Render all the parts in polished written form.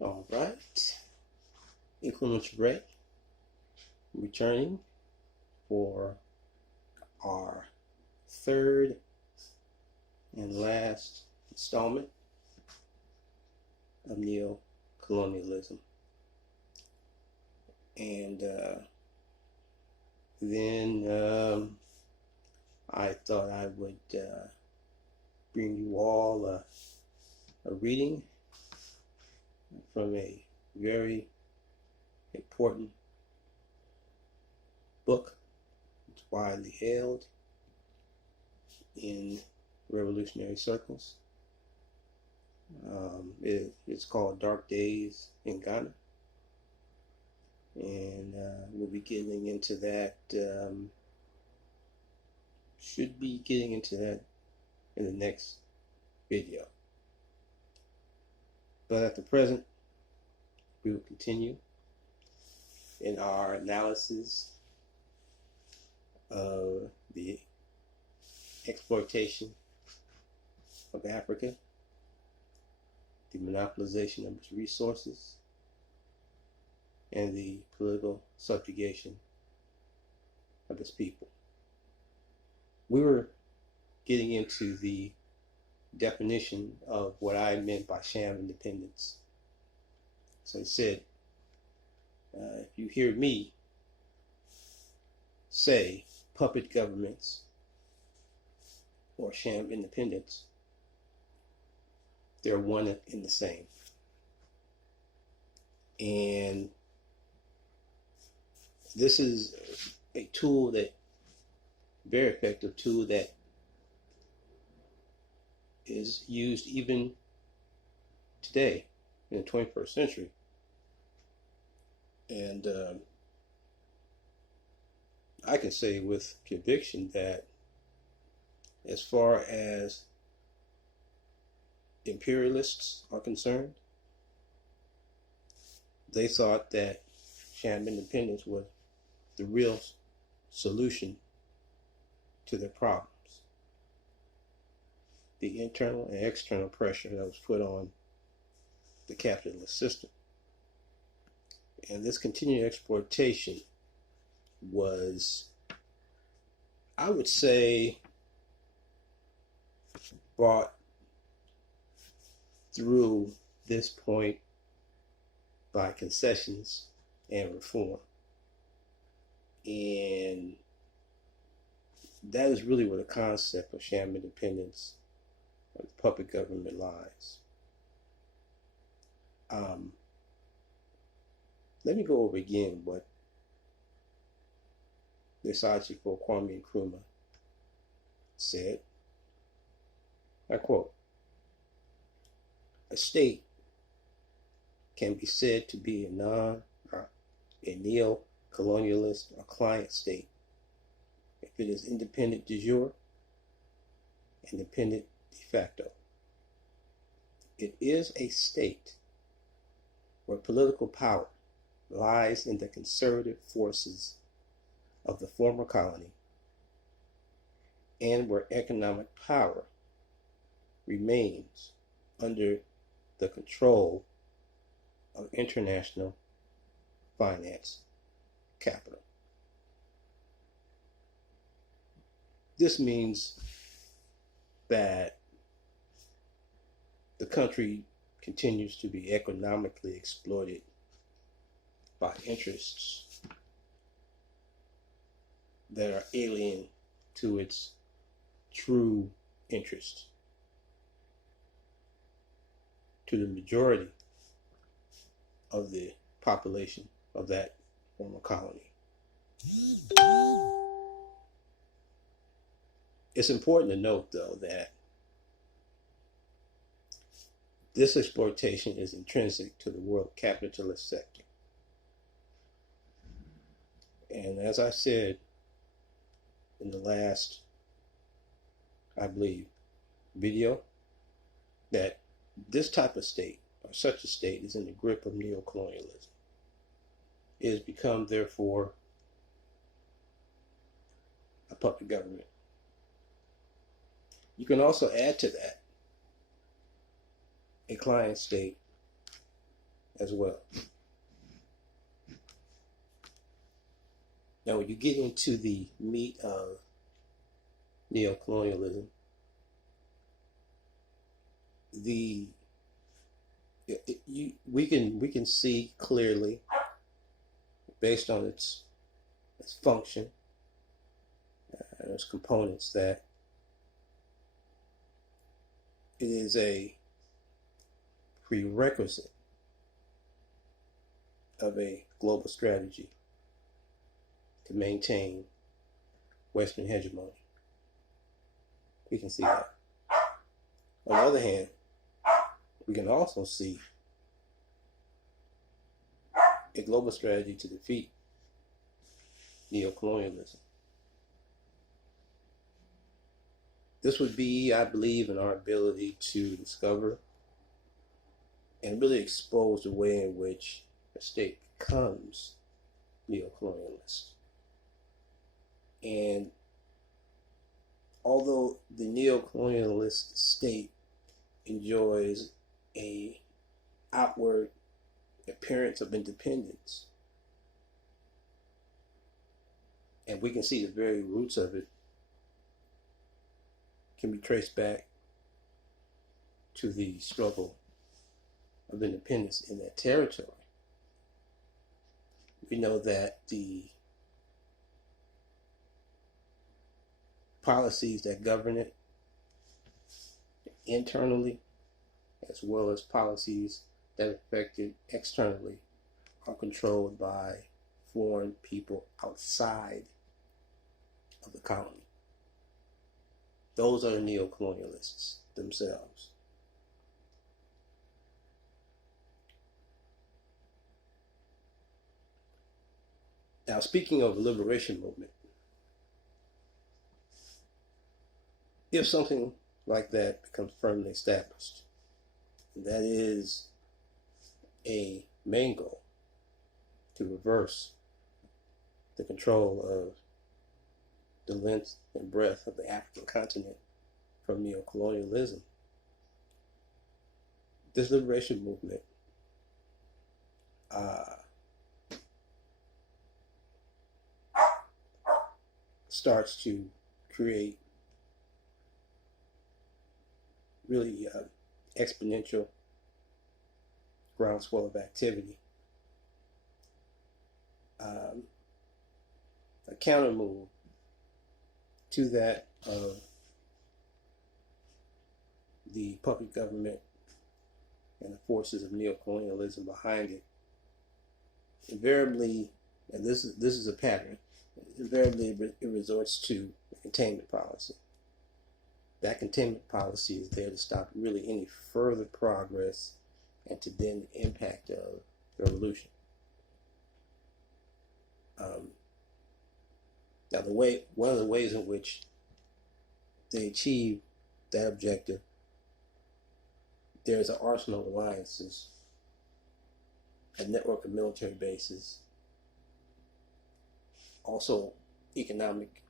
All right, Influential Ray, returning for our third and last installment of Neo-Colonialism. And then I thought I would bring you all a reading from a very important book. It's widely hailed in revolutionary circles. It's called Dark Days in Ghana. And we'll be getting into that, should be getting into that in the next video. But at the present, we will continue in our analysis of the exploitation of Africa, the monopolization of its resources, and the political subjugation of its people. We were getting into the definition of what I meant by sham independence. So I said, if you hear me say puppet governments or sham independence, they're one and the same. And this is a tool that, very effective tool that is used even today in the 21st century. And I can say with conviction that as far as imperialists are concerned, they thought that sham independence was the real solution to their problems. The internal and external pressure that was put on the capitalist system. And this continued exploitation was, I would say, brought through this point by concessions and reform. And that is really where the concept of sham independence or the puppet government lies. Let me go over again what Sachiko Kwame Nkrumah said. I quote, "A state can be said to be a neo-colonialist or client state if it is independent de jure, independent de facto. It is a state where political power lies in the conservative forces of the former colony and where economic power remains under the control of international finance capital." This means that the country continues to be economically exploited by interests that are alien to its true interests, to the majority of the population of that former colony. It's important to note, though, that this exploitation is intrinsic to the world capitalist sector. And as I said in the last, I believe, video, that this type of state, or such a state, is in the grip of neo-colonialism. It has become, therefore, a puppet government. You can also add to that a client state as well. Now, when you get into the meat of neo-colonialism, we can see clearly, based on its function and its components, that it is a prerequisite of a global strategy to maintain Western hegemony. We can see that. On the other hand, we can also see a global strategy to defeat neo-colonialism. This would be, I believe, in our ability to discover and really expose the way in which a state becomes neo-colonialist. And although the neo-colonialist state enjoys a outward appearance of independence, and we can see the very roots of it can be traced back to the struggle of independence in that territory. We know that the policies that govern it internally, as well as policies that affect it externally, are controlled by foreign people outside of the colony. Those are the neo-colonialists themselves. Now, speaking of the liberation movement, if something like that becomes firmly established, that is a main goal to reverse the control of the length and breadth of the African continent from neo-colonialism. This liberation movement starts to create really exponential groundswell of activity. A counter move to that of the puppet government and the forces of neo-colonialism behind it, invariably, and this is a pattern, invariably it resorts to the containment policy. That containment policy is there to stop really any further progress and to then the impact of revolution. Now, one of the ways in which they achieve that objective, there's an arsenal of alliances, a network of military bases, also economic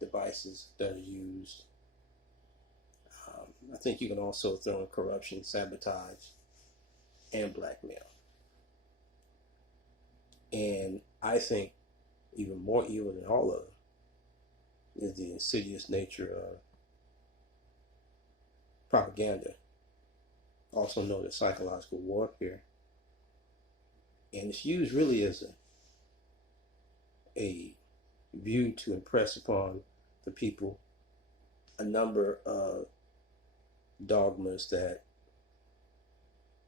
devices that are used. I think you can also throw in corruption, sabotage, and blackmail. And I think even more evil than all of them is the insidious nature of propaganda, also known as psychological warfare. And it's used really as a view to impress upon the people a number of dogmas that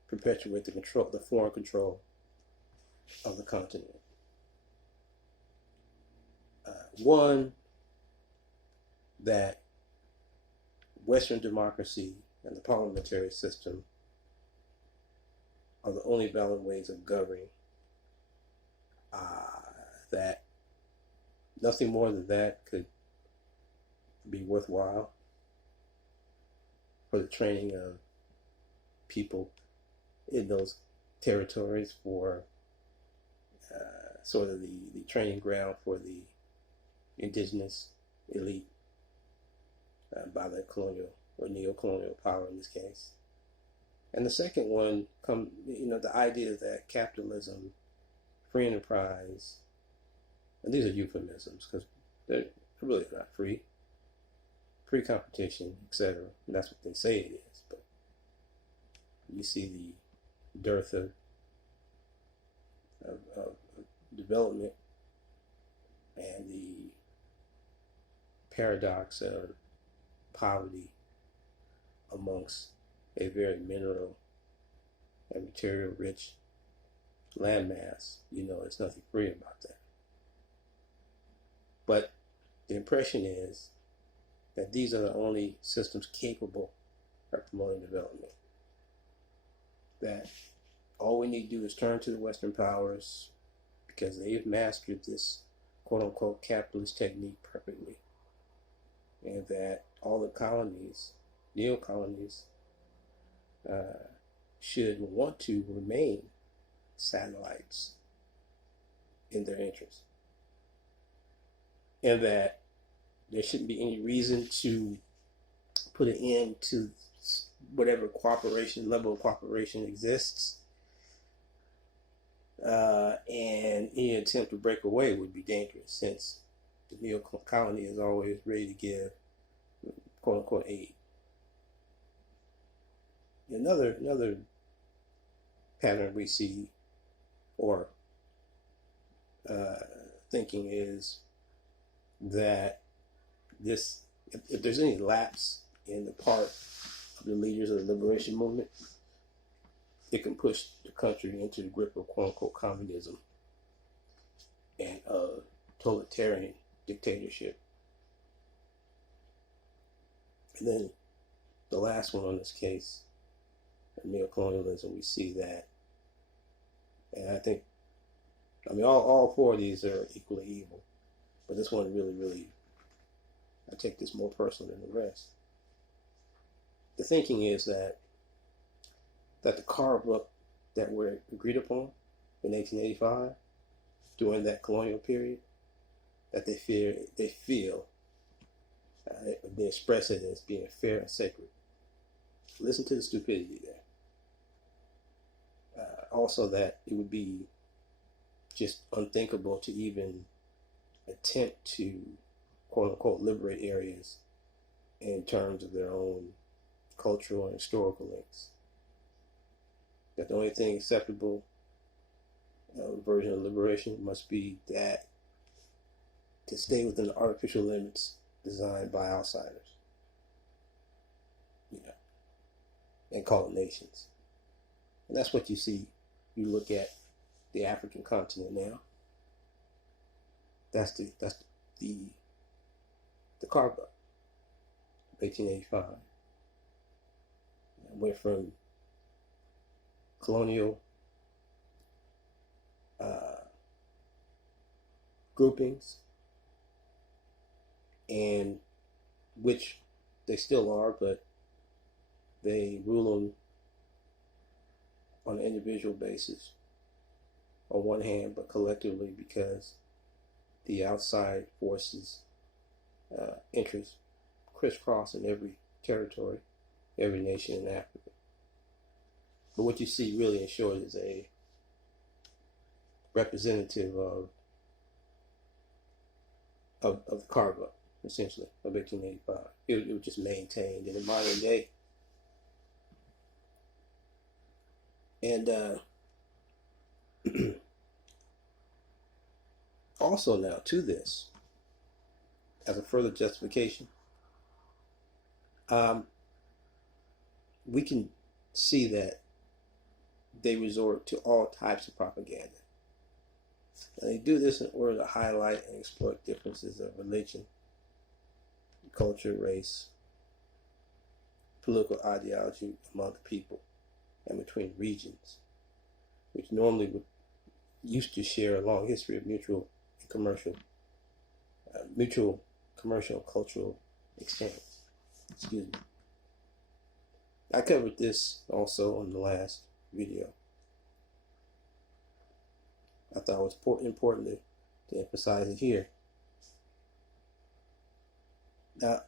perpetuate the foreign control of the continent. One, that Western democracy and the parliamentary system are the only valid ways of governing. That nothing more than that could be worthwhile for the training of people in those territories, for sort of the training ground for the indigenous elite by the colonial or neo-colonial power in this case. And the second one the idea that capitalism, free enterprise, and these are euphemisms because they're really not free competition, etc. And that's what they say it is. But you see the dearth of development and the paradox of poverty amongst a very mineral and material rich landmass. There's nothing free about that. But the impression is that these are the only systems capable of promoting development. That all we need to do is turn to the Western powers because they've mastered this quote-unquote capitalist technique perfectly. And that all the colonies, neo-colonies, should want to remain satellites in their interest. And that there shouldn't be any reason to put an end to whatever level of cooperation exists. And any attempt to break away would be dangerous, since the neo-colony is always ready to give quote-unquote aid. Another pattern we see, or thinking, is that if there's any lapse in the part of the leaders of the liberation movement, it can push the country into the grip of quote-unquote communism and totalitarian dictatorship. And then the last one on this case, neo-colonialism, we see that. And I think, all four of these are equally evil, but this one really, I take this more personal than the rest. The thinking is that the carve-up that were agreed upon in 1885 during that colonial period, that they feel they express it as being fair and sacred. Listen to the stupidity there. Also, that it would be just unthinkable to even attempt to quote-unquote liberate areas in terms of their own cultural and historical links. That the only thing acceptable version of liberation must be that to stay within the artificial limits designed by outsiders, and call it nations. And that's what you see. You look at the African continent now. That's the carve-up of 1885. It went from colonial groupings, and which they still are, but they rule them on an individual basis on one hand, but collectively because the outside forces interests crisscross in every territory, every nation in Africa. But what you see really in short is a representative of the carve-up, essentially, of 1885. It was just maintained in the modern day. And also now to this, as a further justification, we can see that they resort to all types of propaganda. And they do this in order to highlight and exploit differences of religion, culture, race, political ideology among the people and between regions, which normally used to share a long history of mutual commercial and cultural exchange. Excuse me. I covered this also on the last video. I thought it was important to emphasize it here. Now,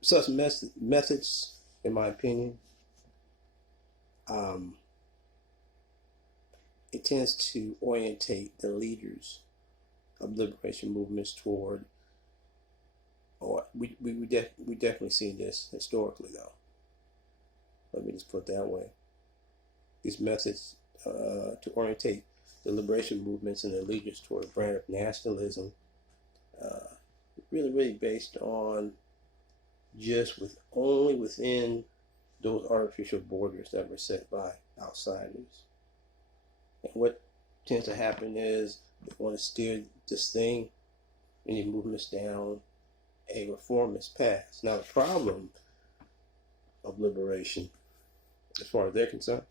such methods, in my opinion, it tends to orientate the leaders of liberation movements toward, or we definitely see this historically though. Let me just put it that way. These methods to orientate the liberation movements and their leaders toward a brand of nationalism, really based on just only within those artificial borders that were set by outsiders. And what tends to happen is they want to steer this thing and these movements down a reformist path. Now, the problem of liberation, as far as they're concerned,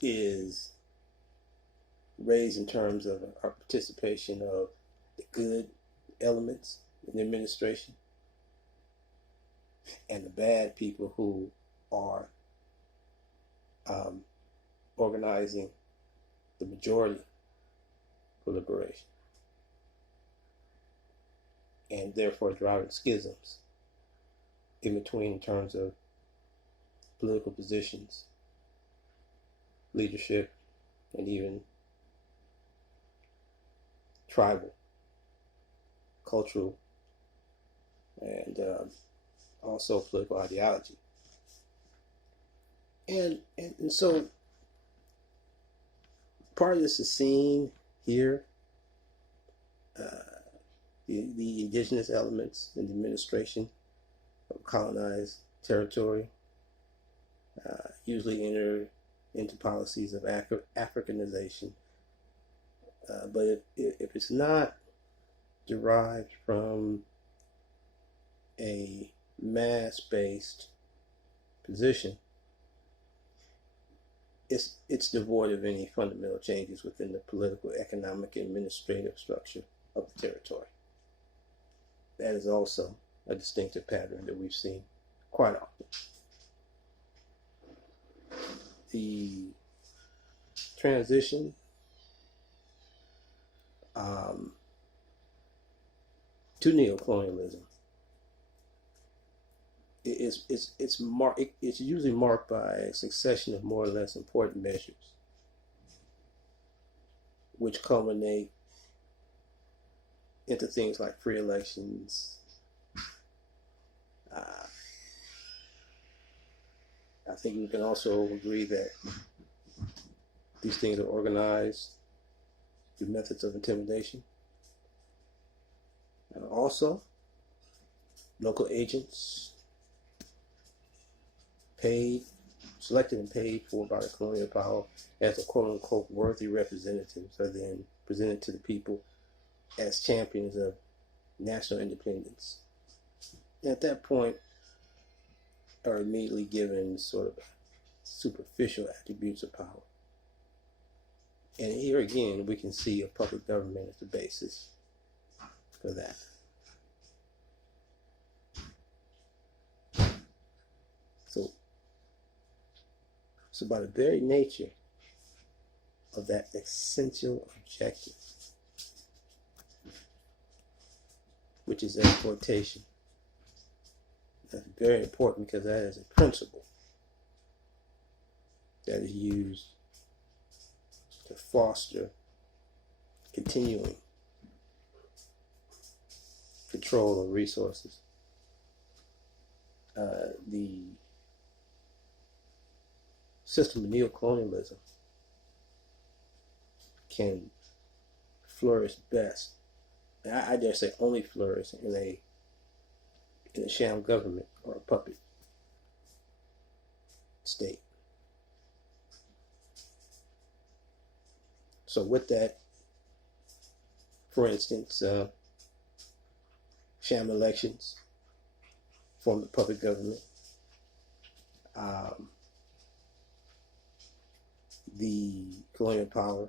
is raised in terms of our participation of the good elements in the administration and the bad people who are organizing the majority for liberation, and therefore driving schisms in between in terms of political positions, leadership, and even tribal, cultural, and also political ideology. And so part of this is seen here, the indigenous elements in the administration of colonized territory usually enter into policies of Africanization. But if it's not derived from a mass-based position, it's devoid of any fundamental changes within the political, economic, and administrative structure of the territory. That is also a distinctive pattern that we've seen quite often. The transition to neo-colonialism it's usually marked by a succession of more or less important measures, which culminate into things like free elections. I think we can also agree that these things are organized through methods of intimidation. Also, local agents selected and paid for by the colonial power as a quote-unquote worthy representatives are then presented to the people as champions of national independence. And at that point, are immediately given sort of superficial attributes of power. And here again, we can see a public government as the basis for that. So by the very nature of that essential objective, which is exploitation, that's very important because that is a principle that is used to foster continuing control of resources. The system of neo-colonialism can flourish best, and I dare say only flourish in a sham government or a puppet state. So with that, for instance, sham elections form the puppet government. The colonial power,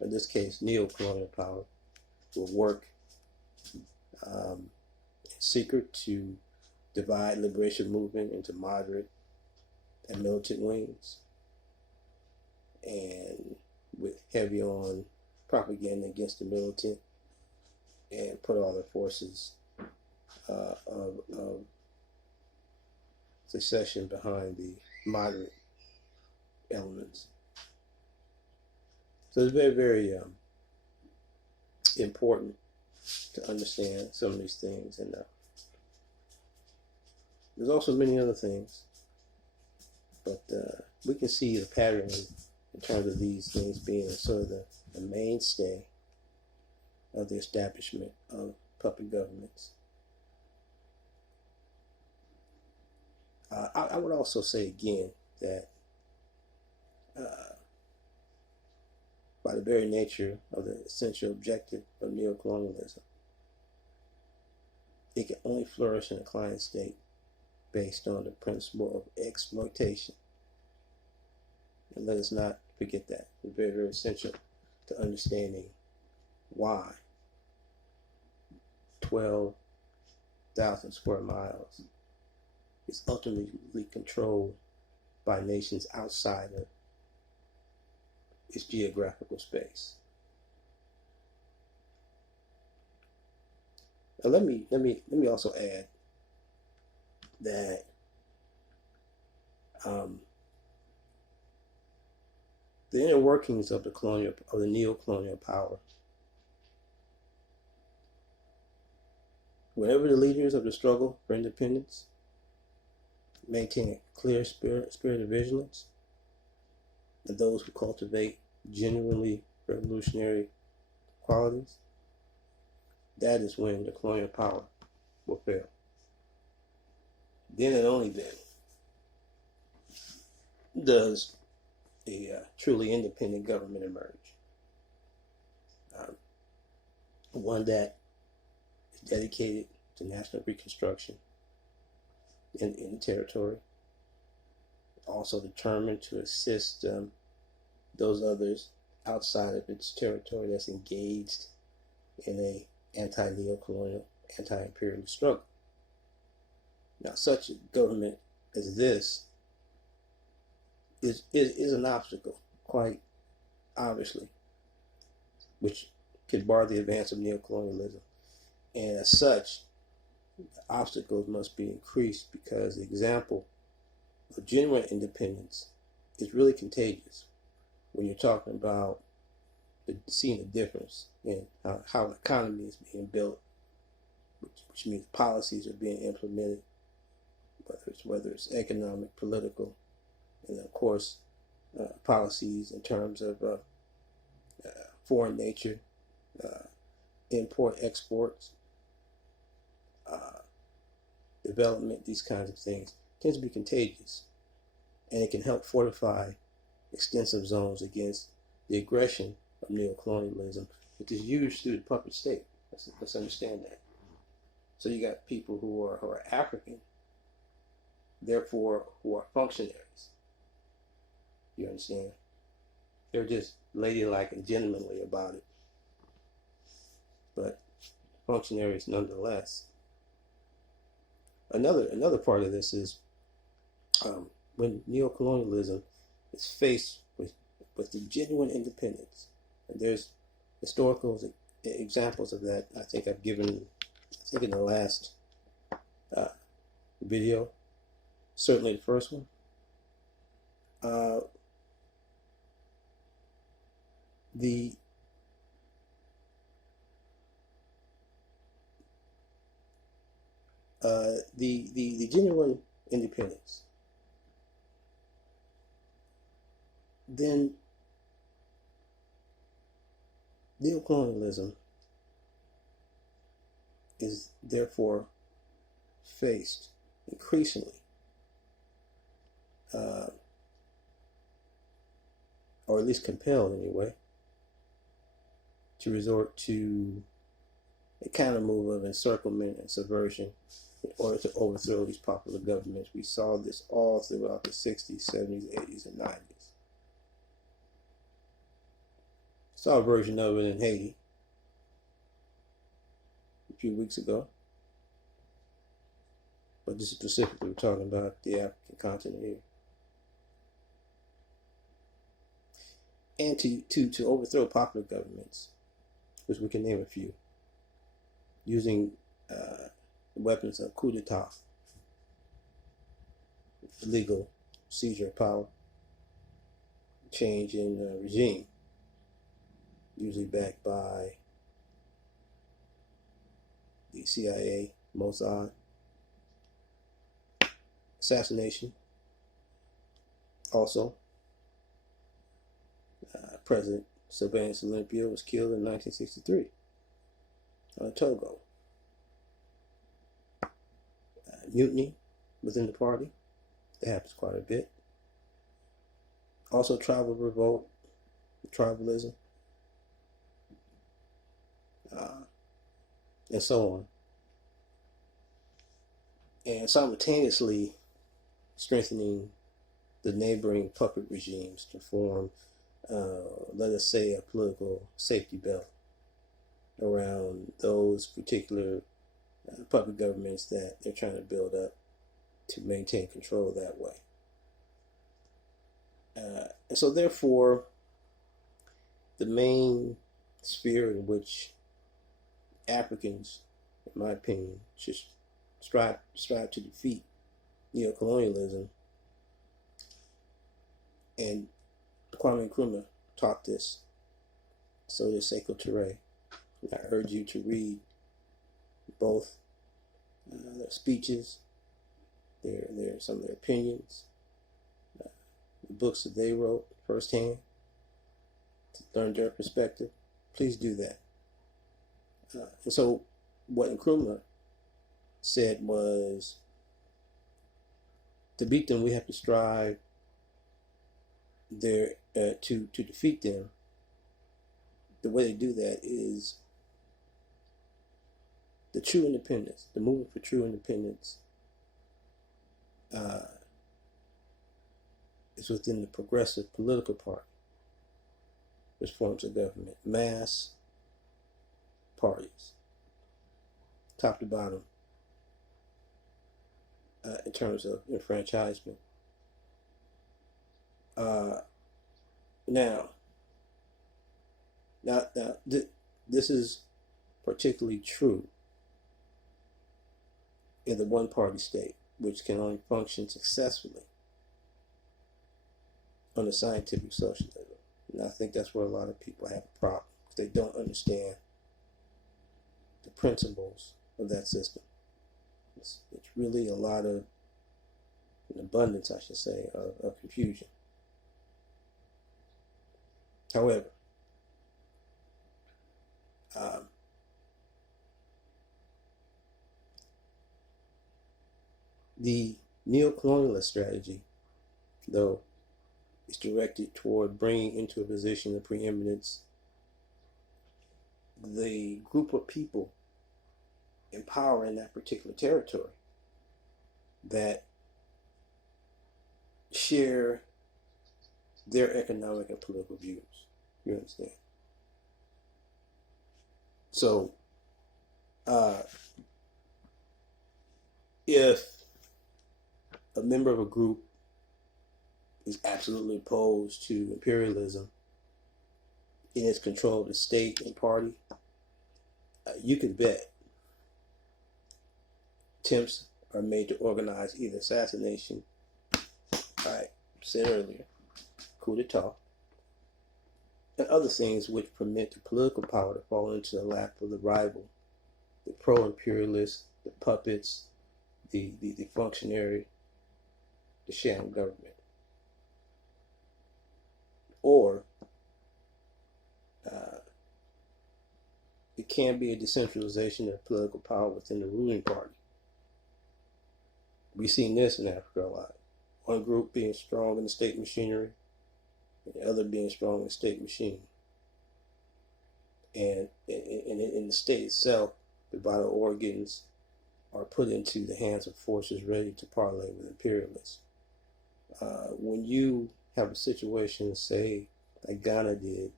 in this case neo-colonial power, will work in secret to divide liberation movement into moderate and militant wings, and with heavy on propaganda against the militant, and put all their forces of secession behind the moderate elements. So it's very, very important to understand some of these things. And there's also many other things, but we can see the pattern in terms of these things being sort of the mainstay of the establishment of puppet governments. I would also say again that by the very nature of the essential objective of neo-colonialism, it can only flourish in a client state based on the principle of exploitation. And let us not forget that. It's very, very essential to understanding why 12,000 square miles is ultimately controlled by nations outside of its geographical space. Now let me also add that the inner workings of the neo-colonial power, whenever the leaders of the struggle for independence maintain a clear spirit of vigilance, and those who cultivate genuinely revolutionary qualities, that is when the colonial power will fail. Then and only then does a truly independent government emerge. One that is dedicated to national reconstruction in the territory, also determined to assist those others outside of its territory that's engaged in a anti-neo-colonial, anti-imperialist struggle. Now, such a government as this is an obstacle, quite obviously, which could bar the advance of neo-colonialism. And as such, the obstacles must be increased because the example of genuine independence is really contagious when you're talking about seeing the difference in how an economy is being built, which means policies are being implemented, whether it's economic, political, and of course policies in terms of foreign nature, import, exports, development, these kinds of things tends to be contagious, and it can help fortify extensive zones against the aggression of neocolonialism, which is used through the puppet state. Let's understand that. So you got people who are African, therefore who are functionaries. You understand? They're just ladylike and gentlemanly about it, but functionaries nonetheless. Another part of this is when neocolonialism is faced with the genuine independence, and there's historical examples of that. I think I've given, in the last video, certainly the first one. The genuine independence, then neocolonialism is therefore faced increasingly, or at least compelled anyway, to resort to a counter move of encirclement and subversion in order to overthrow these popular governments. We saw this all throughout the 60s, 70s, 80s, and 90s. Saw a version of it in Haiti a few weeks ago. But this is specifically we're talking about the African continent here. And to overthrow popular governments, which we can name a few, using the weapons of coup d'etat, illegal seizure of power, change in regime, usually backed by the CIA, Mossad, assassination. Also, President Sylvanus Olympia was killed in 1963 on Togo. Mutiny within the party, that happens quite a bit. Also, tribal revolt, tribalism, and so on. And simultaneously strengthening the neighboring puppet regimes to form, let us say, a political safety belt around those particular puppet governments that they're trying to build up to maintain control that way. And so therefore, the main sphere in which Africans, in my opinion, should strive to defeat neo-colonialism, and Kwame Nkrumah taught this, so did Sekou Touré. I urge you to read both their speeches, some of their opinions, the books that they wrote firsthand, to learn their perspective. Please do that. And so what Nkrumah said was, to beat them, we have to strive to defeat them. The way they do that is the true independence, the movement for true independence is within the progressive political party, which forms a government. Mass parties, top to bottom, in terms of enfranchisement. Now, this is particularly true in the one-party state, which can only function successfully under scientific socialism. And I think that's where a lot of people have a problem, because they don't understand the principles of that system. It's really a lot of, an abundance, I should say, of confusion. However, the neo-colonialist strategy, though, is directed toward bringing into a position of preeminence the group of people in power in that particular territory that share their economic and political views. You understand? So, if a member of a group is absolutely opposed to imperialism in its control of the state and party, you can bet attempts are made to organize either assassination, I said earlier, coup d'etat, and other things which permit the political power to fall into the lap of the rival, the pro-imperialists, the puppets, the functionary, the sham government. Or it can be a decentralization of political power within the ruling party. We've seen this in Africa a lot. One group being strong in the state machinery, and the other being strong in the state machine. And in the state itself, the vital organs are put into the hands of forces ready to parlay with imperialists. When you have a situation, say, like Ghana did,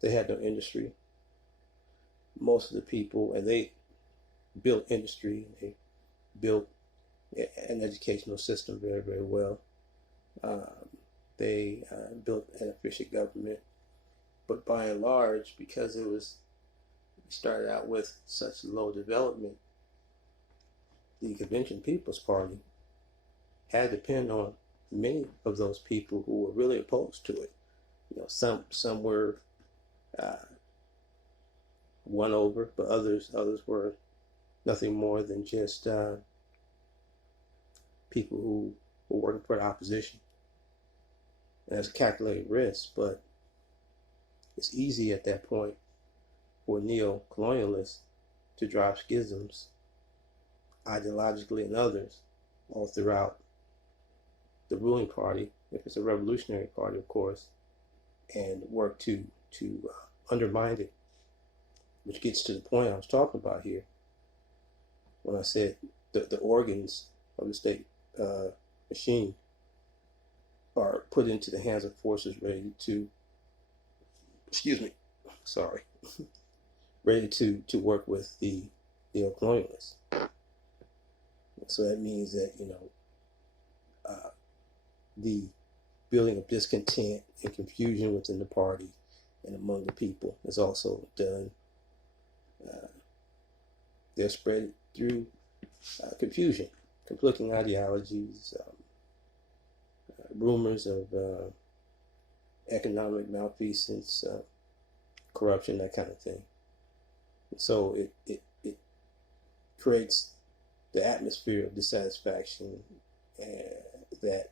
they had no industry. Most of the people, and they built industry, they built an educational system very, very well. They built an efficient government. But by and large, because it started out with such low development, the Convention People's Party had to depend on many of those people who were really opposed to it. Some were won over, but others were nothing more than just people who were working for the opposition. And that's a calculated risk, but it's easy at that point for neo-colonialists to drive schisms ideologically and others all throughout the ruling party, if it's a revolutionary party, of course, and work to undermine it, which gets to the point I was talking about here when I said the organs of the state machine are put into the hands of forces ready to, ready to work with the neo-colonialists. So that means that, the building of discontent and confusion within the party and among the people is also done. They're spread through confusion, conflicting ideologies, rumors of economic malfeasance, corruption, that kind of thing. And so it creates the atmosphere of dissatisfaction that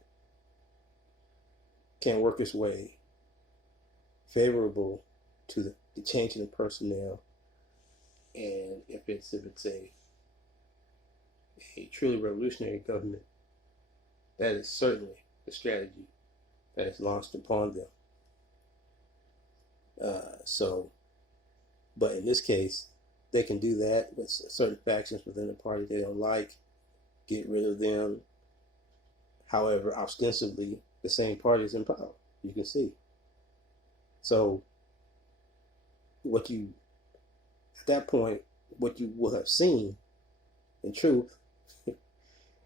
can work its way favorable to the change in the personnel. And if it's a truly revolutionary government, that is certainly the strategy that is launched upon them. But in this case, they can do that with certain factions within the party they don't like, get rid of them. However, ostensibly, the same party is in power. You can see. So, at that point, what you will have seen, in truth,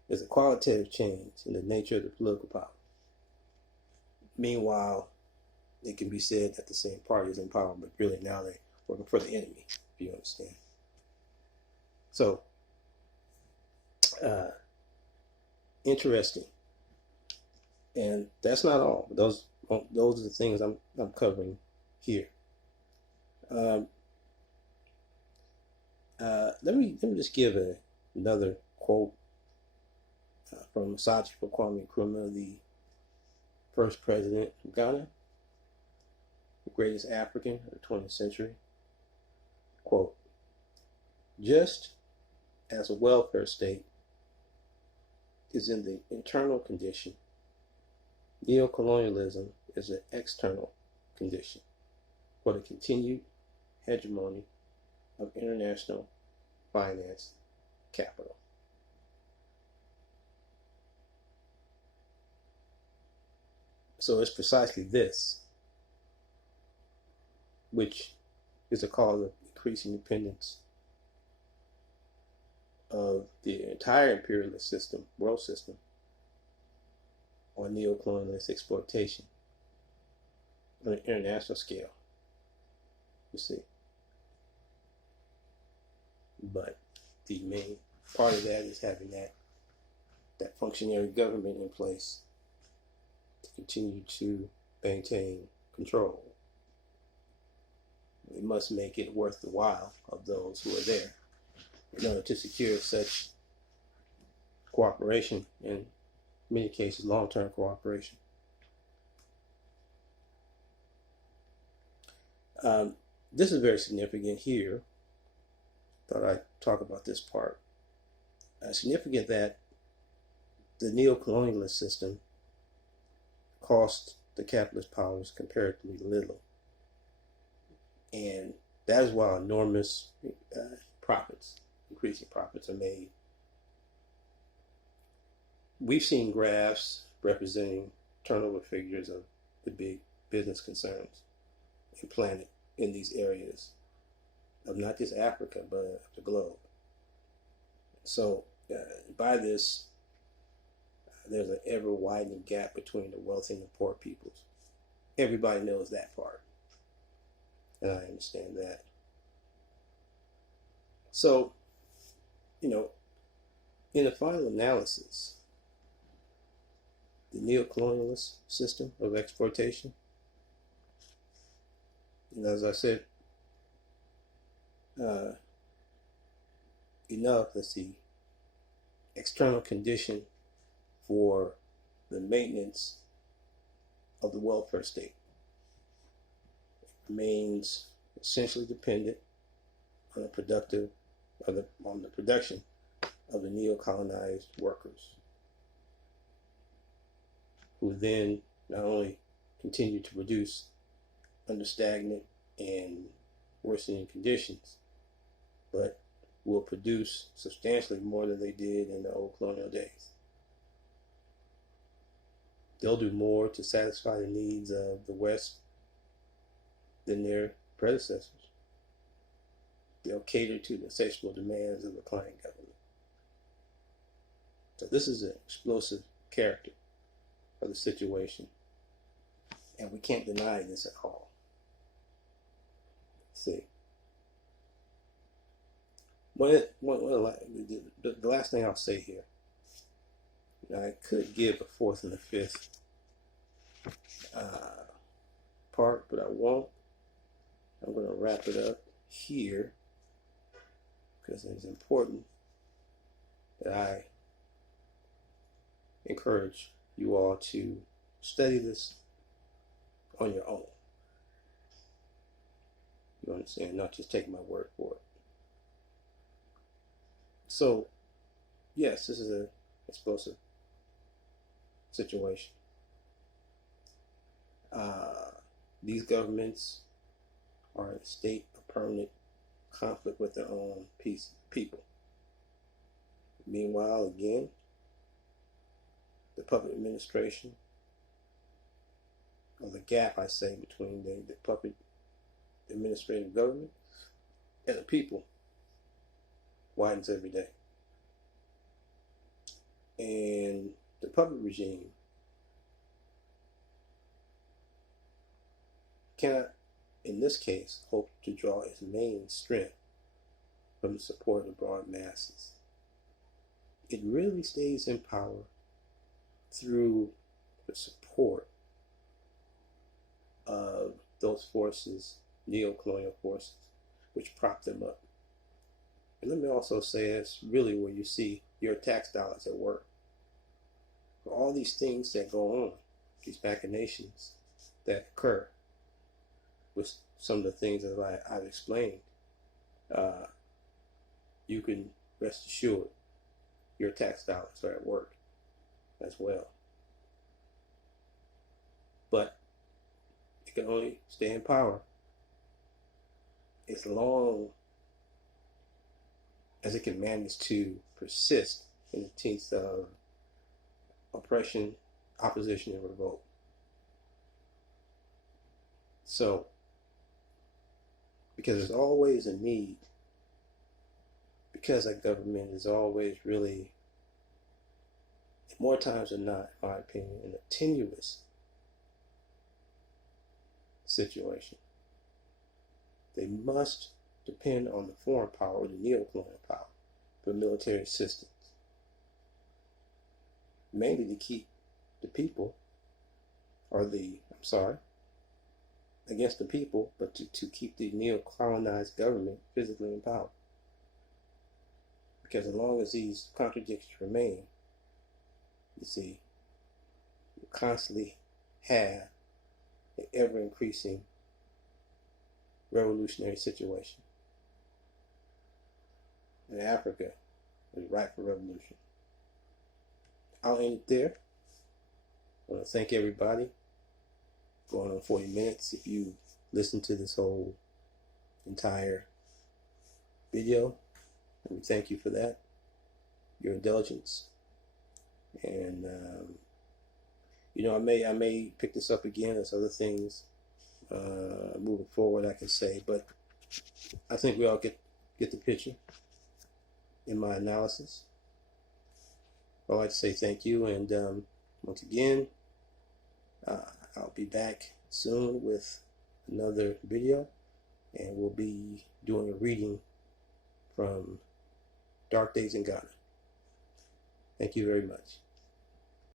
is a qualitative change in the nature of the political power. Meanwhile, it can be said that the same party is in power, but really now they're working for the enemy, if you understand. So, interesting. And that's not all. Those are the things I'm covering here. Let me just give another quote from Kwame Nkrumah, the first president of Ghana, the greatest African of the 20th century. Quote, "Just as a welfare state is in the internal condition, neo-colonialism is an external condition for the continued hegemony of international finance capital." So it's precisely this which is a cause of increasing dependence of the entire imperialist system, world system, on neo-colonialist exploitation on an international scale, you see. But the main part of that is having that functionary government in place to continue to maintain control. We must make it worth the while of those who are there in order to secure such cooperation, in many cases long-term cooperation. This is very significant here. Thought I'd talk about this part. Significant that the neo-colonialist system cost the capitalist powers comparatively little. And that is why enormous increasing profits are made. We've seen graphs representing turnover figures of the big business concerns implanted in these areas of not just Africa, but of the globe. So by this, there's an ever widening gap between the wealthy and the poor peoples. Everybody knows that part. And I understand that. So, in the final analysis, the neo-colonialist system of exploitation. And as I said, let's see, external condition for the maintenance of the welfare state remains essentially dependent on the production of the neo-colonized workers, who then not only continue to produce under stagnant and worsening conditions, but will produce substantially more than they did in the old colonial days. They'll do more to satisfy the needs of the West than their predecessors. They'll cater to the insatiable demands of the client government. So this is an explosive character of the situation, and we can't deny this at all. Let's see. The last thing I'll say here, I could give a fourth and a fifth part, but I won't. I'm going to wrap it up here because it's important that I encourage you all to study this on your own. You understand? Not just take my word for it. So, yes, this is an explosive situation. These governments are in a state of permanent conflict with their own people. Meanwhile, again, the puppet administration, or the gap, I say, between the puppet administrative government and the people widens every day. And the puppet regime cannot, in this case, hope to draw its main strength from the support of the broad masses. It really stays in power through the support of those forces, neo-colonial forces, which prop them up. And let me also say that's really where you see your tax dollars at work. For all these things that go on, these machinations that occur with some of the things that I've explained, you can rest assured your tax dollars are at work as well. But it can only stay in power as long as it can manage to persist in the teeth of oppression, opposition, and revolt. So, because there's always a need, because that government is always really, more times than not, in my opinion, in a tenuous situation, they must depend on the foreign power, the neo-colonial power, for military assistance, mainly to keep the people, against the people, but to keep the neo-colonized government physically in power. Because as long as these contradictions remain, you see, you constantly have an ever-increasing revolutionary situation. And Africa is ripe for revolution. I'll end it there. I want to thank everybody. Going on 40 minutes. If you listen to this whole entire video, we thank you for that, your indulgence. And I may pick this up again. There's other things moving forward I can say, but I think we all get the picture in my analysis. I'd like to say thank you, and once again, I'll be back soon with another video, and we'll be doing a reading from Dark Days in Ghana. Thank you very much.